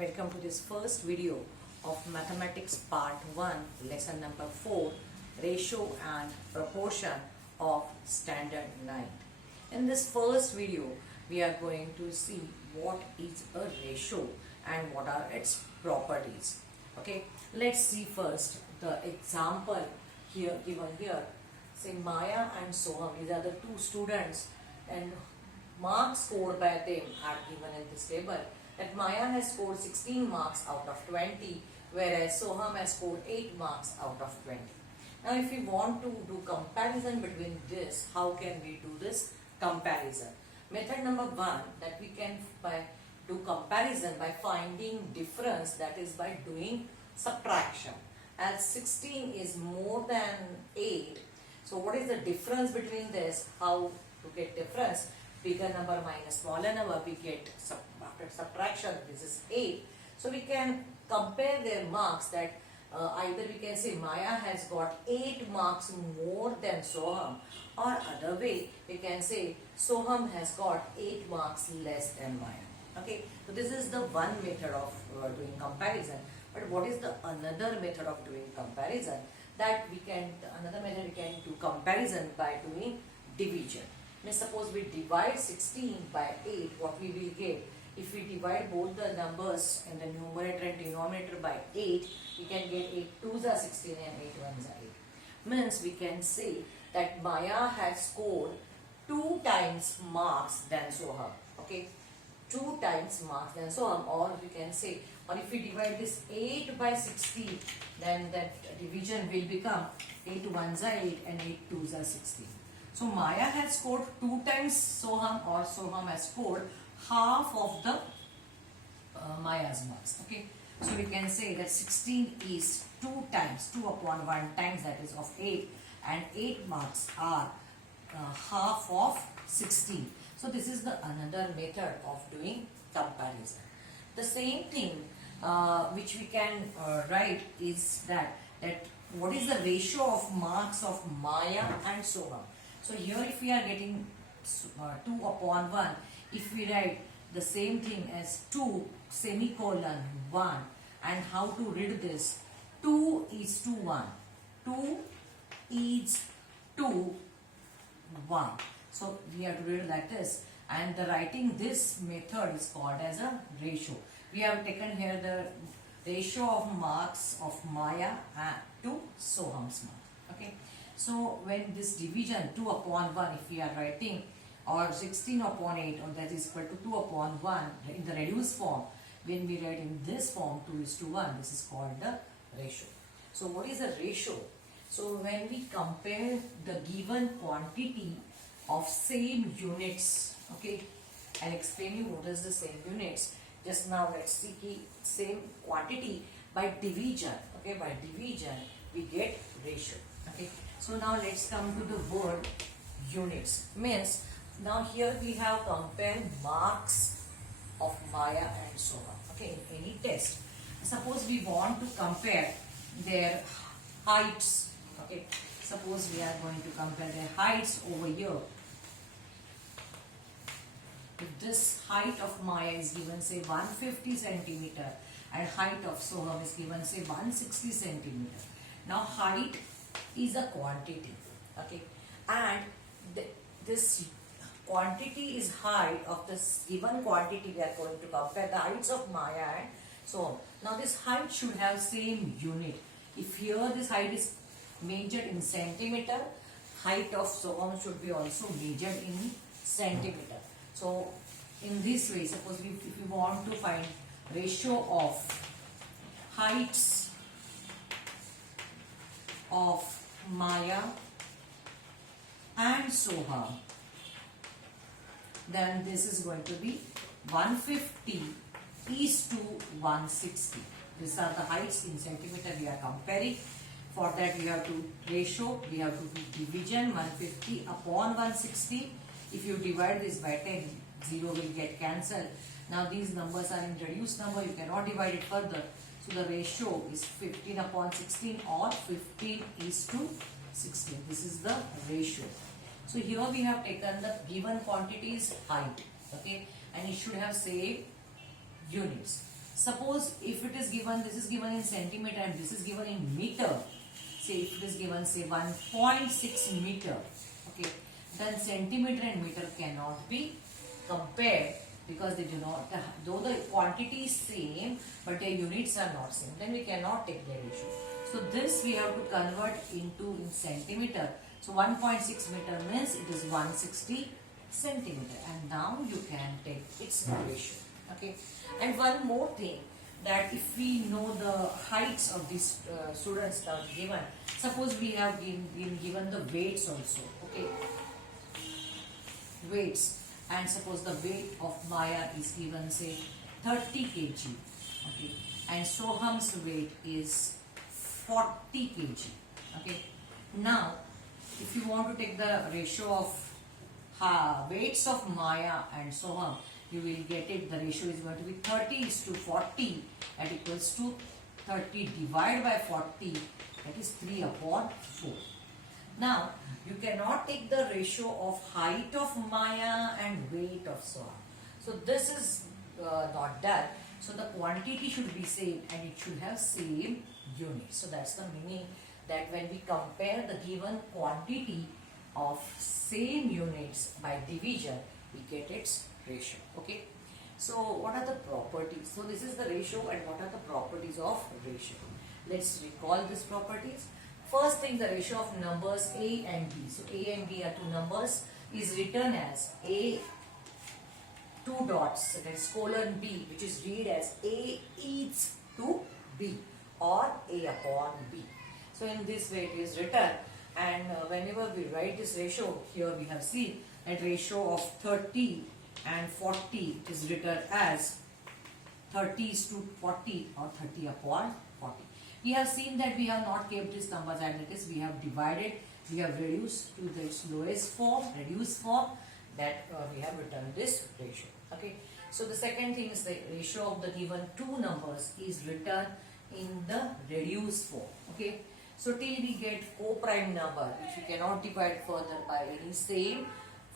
Welcome to this first video of Mathematics Part 1, Lesson number 4, Ratio and Proportion of Standard 9. In this first video, we are going to see what is a ratio and what are its properties. Okay, let's see first the example here given here. Say Maya and Soham, these are the two students, and marks scored by them are given in this table. That Maya has scored 16 marks out of 20, whereas Soham has scored 8 marks out of 20. Now if we want to do comparison between this, how can we do this comparison? Method number 1, that we can do comparison by finding difference, that is by doing subtraction. As 16 is more than 8, so what is the difference between this? How to get difference? Bigger number minus smaller number, we get after subtraction, this is 8. So we can compare their marks, that either we can say Maya has got 8 marks more than Soham, or other way we can say Soham has got 8 marks less than Maya. Okay, so this is the one method of doing comparison. But what is the another method of doing comparison? That we can, another method we can do comparison by doing division. Now suppose we divide 16 by 8, what we will get? If we divide both the numbers in the numerator and denominator by 8, we can get 8 2s are 16 and 8 1s are 8. Means we can say that Maya has scored 2 times marks than Soham. Okay, 2 times marks than Soham, or we can say, or if we divide this 8 by 16, then that division will become 8 1s are 8 and 8 2s are 16. So Maya has scored 2 times Soham, or Soham has scored half of the Maya's marks. Okay, so we can say that 16 is 2 times, 2 upon 1 times, that is of 8, and 8 marks are half of 16. So this is the another method of doing comparison. The same thing which we can write is that what is the ratio of marks of Maya and Soham. So here if we are getting 2 upon 1, if we write the same thing as 2 semicolon 1, and how to read this? 2 is to 1. 2 is to 1. So we have to read like this, and the writing this method is called as a ratio. We have taken here the ratio of marks of Maya to Soham's mark. Okay. So when this division 2 upon 1, if we are writing, or 16 upon 8, or that is equal to 2 upon 1 in the reduced form, when we write in this form 2 is to 1, this is called the ratio. So what is a ratio? So when we compare the given quantity of same units, okay, I'll explain you what is the same units. Just now let's see same quantity by division. Okay, by division we get ratio. Okay, so now let's come to the word units. Means now here we have compared marks of Maya and Soham. Okay, in any test. Suppose we want to compare their heights. Okay, suppose we are going to compare their heights over here. If this height of Maya is given say 150 centimeter and height of Soham is given say 160 centimeter. Now height is a quantity, okay, and this quantity is height of this given quantity. We are going to compare the heights of Maya and Soham. Now this height should have same unit. If here this height is measured in centimeter, height of Soham should be also measured in centimeter. So in this way, suppose if we want to find ratio of heights of Maya and Soham, then this is going to be 150 is to 160. These are the heights in centimeter we are comparing. For that we have to ratio, we have to do division 150 upon 160. If you divide this by 10, 0 will get cancelled. Now these numbers are in reduced number, you cannot divide it further. So the ratio is 15 upon 16, or 15 is to 16. This is the ratio. So here we have taken the given quantity is height. Okay, and it should have same units. Suppose if it is given, this is given in centimeter and this is given in meter. Say if it is given, say 1.6 meter, okay, then centimeter and meter cannot be compared because they do not, though the quantity is same but their units are not same, then we cannot take the ratio. So this we have to convert into in centimeter. So 1.6 meter means it is 160 centimeter, and now you can take its ratio. Okay, and one more thing, that if we know the heights of these students that are given, suppose we have been given the weights also, okay, weights, and suppose the weight of Maya is given, say 30 kg, okay, and Soham's weight is 40 kg, okay. Now if you want to take the ratio of weights of Maya and Soham, you will get it, the ratio is going to be 30:40, that equals to 30 divided by 40, that is 3/4. Now you cannot take the ratio of height of Maya and weight of Soham. So this is not done. So the quantity should be same and it should have same units. So that's the meaning, that when we compare the given quantity of same units by division, we get its ratio. Okay. So what are the properties? So this is the ratio, and what are the properties of ratio? Let's recall these properties. First thing, the ratio of numbers A and B. So A and B are two numbers, is written as A, two dots, that is colon B, which is read as A is to B or A upon B. So in this way it is written, and whenever we write this ratio, here we have seen that ratio of 30 and 40 is written as 30:40 or 30/40. We have seen that we have not kept these numbers as it is. We have divided, we have reduced to its lowest form, reduced form, that we have written this ratio. Okay. So the second thing is the ratio of the given two numbers is written in the reduced form. Okay. So till we get co-prime number, which we cannot divide further by any same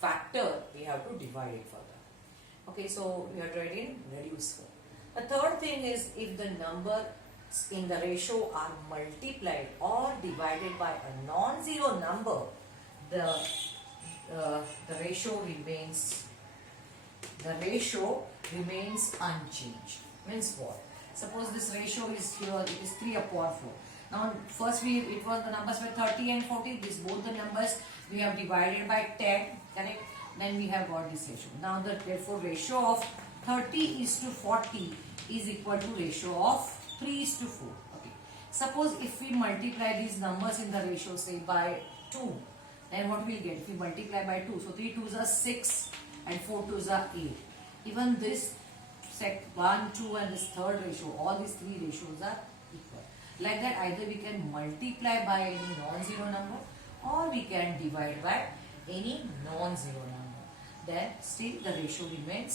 factor, we have to divide it further. Okay, so we are writing in reduced form. The third thing is, if the numbers in the ratio are multiplied or divided by a non-zero number, the ratio remains unchanged. Means what? Suppose this ratio is here, it is 3/4. Now first it was the numbers were 30 and 40. These both the numbers we have divided by 10, correct? Then we have got this ratio. Now therefore ratio of 30:40 is equal to ratio of 3:4. Okay. Suppose if we multiply these numbers in the ratio, say by 2, then what we will get? If we multiply by 2, so 3 2s are 6 and 4 2s are 8. Even this 1, 2 and this third ratio, all these three ratios are equal. Like that, either we can multiply by any non-zero number or we can divide by any non-zero number. Then still the ratio remains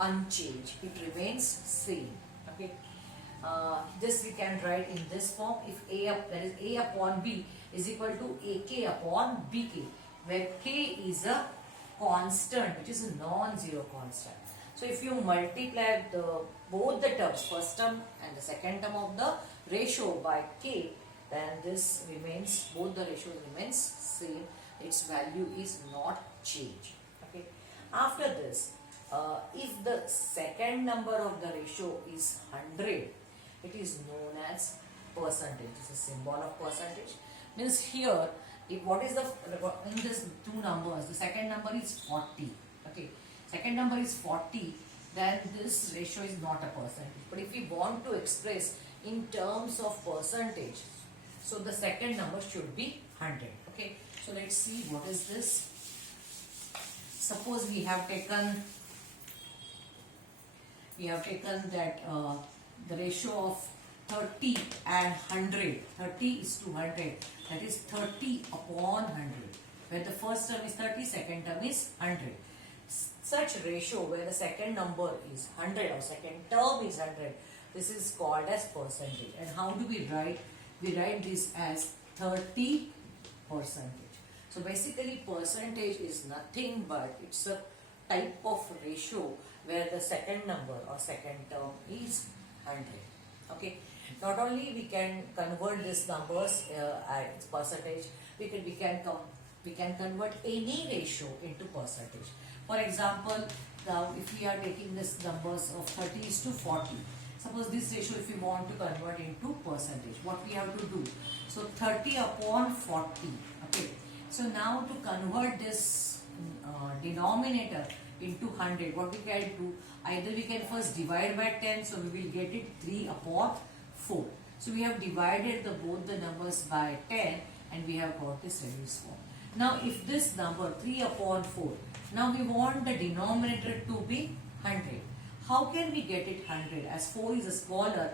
unchanged. It remains same. Okay. This we can write in this form. If that is A upon B is equal to AK upon BK, where K is a constant, which is a non-zero constant. So if you multiply both the terms, first term and the second term of the ratio by K, then this remains, both the ratios remains same. Its value is not changed. Okay. After this, if the second number of the ratio is 100, it is known as percentage. It's a symbol of percentage. Means here, if what is the, in this two numbers, the second number is 40. Okay. Second number is 40, then this ratio is not a percentage. But if we want to express in terms of percentage, so the second number should be 100. Okay. So let's see what is this. Suppose we have taken that the ratio of 30 and 100. 30:100. That is 30/100. Where the first term is 30, second term is 100. Such ratio where the second number is 100 or second term is 100, this is called as percentage. And how do we write? We write this as 30%. So basically percentage is nothing but it's a type of ratio where the second number or second term is 100. Okay, not only we can convert these numbers as percentage, we can convert any ratio into percentage. For example, now if we are taking this numbers of 30 is to 40, suppose this ratio if we want to convert into percentage, what we have to do? So 30 upon 40. Okay, so now to convert this denominator into 100, what we can do? Either we can first divide by 10, so we will get it 3 upon 4. So we have divided both the numbers by 10 and we have got this reduced form. Now if this number 3 upon 4, now we want the denominator to be 100. How can we get it 100? As 4 is a smaller,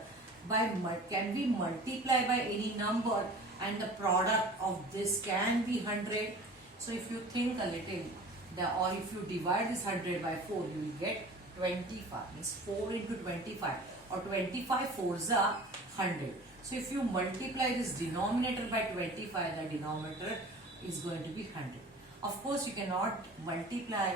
can we multiply by any number and the product of this can be 100? So if you think a little, or if you divide this 100 by 4, you will get 25. Means 4 into 25, or 25 fours are 100. So if you multiply this denominator by 25, the denominator is going to be 100. Of course, you cannot multiply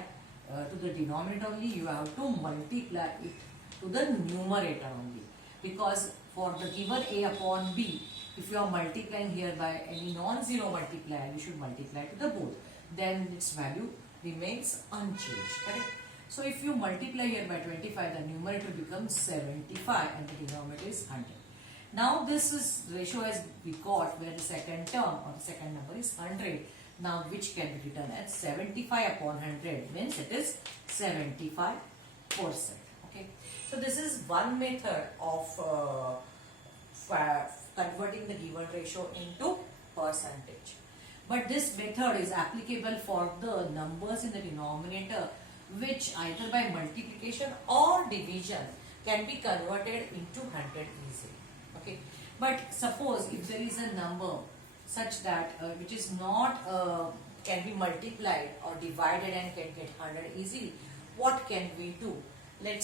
to the denominator only, you have to multiply it to the numerator only. Because for the given a upon b, if you are multiplying here by any non-zero multiplier, you should multiply to the both. Then its value remains unchanged, correct? So if you multiply here by 25, the numerator becomes 75 and the denominator is 100. Now this is ratio as we got where the second term or the second number is 100. Now which can be written as 75 upon 100 means it is 75%. Okay. So this is one method of converting the given ratio into percentage. But this method is applicable for the numbers in the denominator which either by multiplication or division can be converted into 100 easily. Okay. But suppose if there is a number such that which is not can be multiplied or divided and can get 100 easily, what can we do? I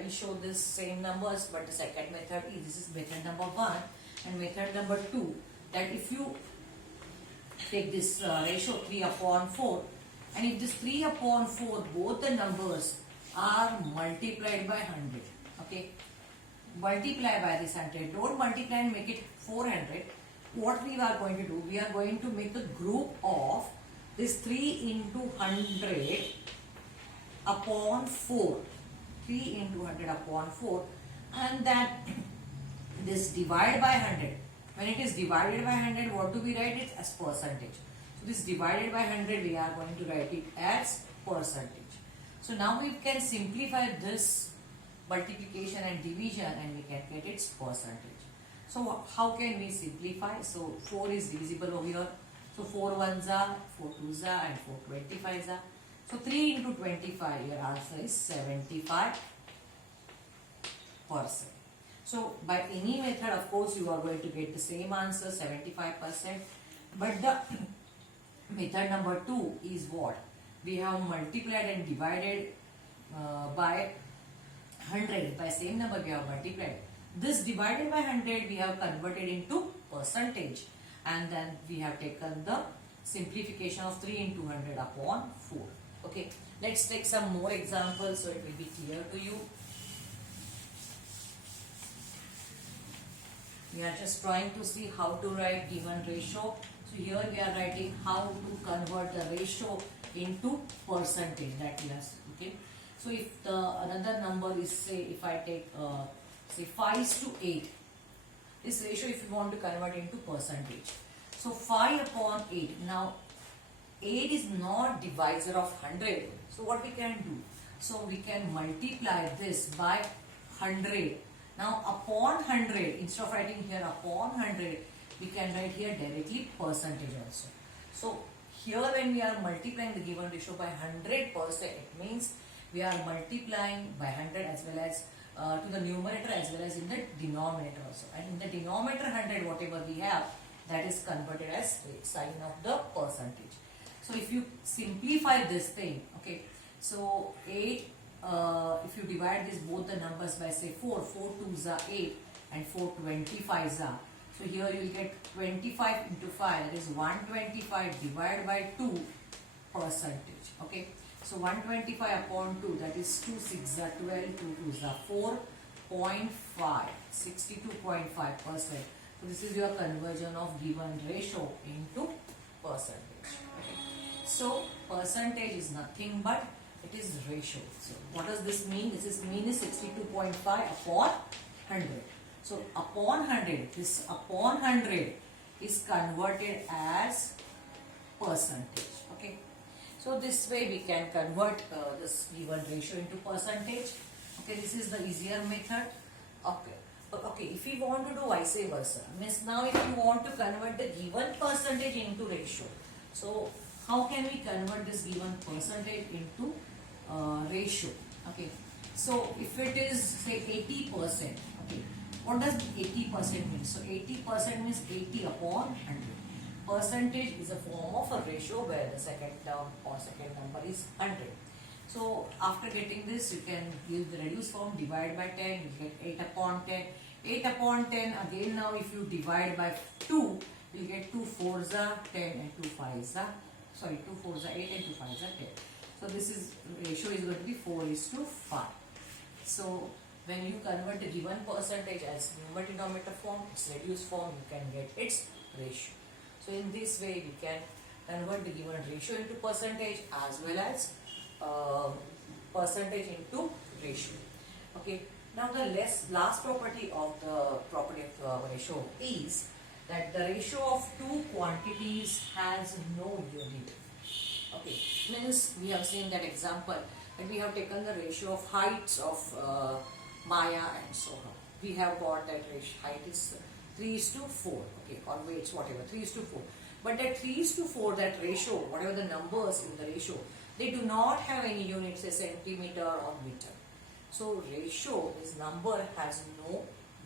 will show this same numbers, but the second method is, this is method number 1 and method number 2, that if you take this ratio 3 upon 4, and if this 3 upon 4 both the numbers are multiplied by 100, okay, multiply by this 100, don't multiply and make it 400. What we are going to do, we are going to make a group of this 3 into 100 upon 4, 3 into 100 upon 4, and that this divide by 100. When it is divided by 100, what do we write it as percentage? So this divided by 100, we are going to write it as percentage. So now we can simplify this multiplication and division and we can get its percentage. So how can we simplify? So 4 is divisible over here. So 4 ones are, 4 twos are, and 4 25s are. So 3 into 25, your answer is 75%. So by any method, of course, you are going to get the same answer, 75%. But the method number 2 is what? We have multiplied and divided by 100. By same number we have multiplied. This divided by 100 we have converted into percentage, and then we have taken the simplification of 3 into 100 upon 4. Okay, let's take some more examples so it will be clear to you. We are just trying to see how to write given ratio. So here we are writing how to convert the ratio into percentage, that we have. Okay, so if the another number is, say if I take say 5 to 8, this ratio if you want to convert into percentage. So 5 upon 8. Now 8 is not divisor of 100. So what we can do? So we can multiply this by 100. Now upon 100, instead of writing here upon 100, we can write here directly percentage also. So here when we are multiplying the given ratio by 100%, it means we are multiplying by 100 as well as to the numerator as well as in the denominator also. And in the denominator 100, whatever we have, that is converted as sign of the percentage. So if you simplify this thing, okay, so 8, if you divide this both the numbers by say 4 twos are 8 and 4 25s are. So here you will get 25 into 5, that is 125 divided by 2 percentage. Okay, so 125 upon 2, that is 2 6 are 12, 2 2s are 4 0.5, 62.5%. So this is your conversion of given ratio into percentage. Okay. So percentage is nothing but it is ratio. So what does this mean? This mean is 62.5 upon 100. So upon 100, this upon 100 is converted as percentage. Okay. So this way we can convert this given ratio into percentage. Okay, this is the easier method. Okay. Okay, if we want to do vice versa, means now if you want to convert the given percentage into ratio, so how can we convert this given percentage into ratio? Okay, so if it is say 80%, okay, what does 80% mean? So 80% means 80 upon 100. Percentage is a form of a ratio where the second term or second number is 100. So after getting this, you can use the reduced form, divide by 10, you get 8 upon 10. 8 upon 10, again now if you divide by 2, you get 2 4s are 10 and 2 5s are, sorry, 2 4s are 8 and 2 5s are 10. So this is, ratio is going to be 4:5. So when you convert the given percentage as numerator denominator form, its reduced form, you can get its ratio. So in this way, we can convert the given ratio into percentage as well as percentage into ratio. Okay. Now the last property of the ratio is that the ratio of two quantities has no unit. Okay. Means we have seen that example that we have taken the ratio of heights of Maya and Soha. We have got that ratio, height is 3:4, okay, or weights, whatever, 3:4. But that 3:4, that ratio, whatever the numbers in the ratio, they do not have any units, say centimeter or meter. So ratio, this number has no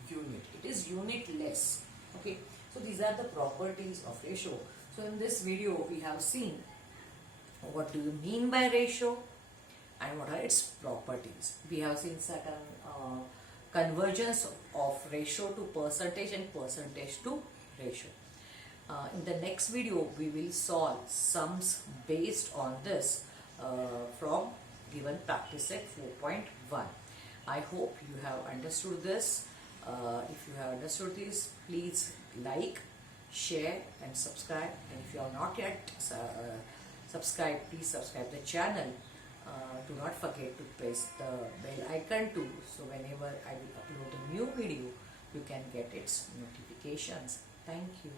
unit. It is unitless. Okay. So these are the properties of ratio. So in this video, we have seen what do you mean by ratio and what are its properties. We have seen certain convergence of ratio to percentage and percentage to ratio. In the next video, we will solve sums based on this from given practice set 4.1. I hope you have understood this. If you have understood this, please like, share and subscribe. And if you are not yet subscribed, please subscribe the channel. Do not forget to press the bell icon too, so whenever I will upload a new video, you can get its notifications. Thank you.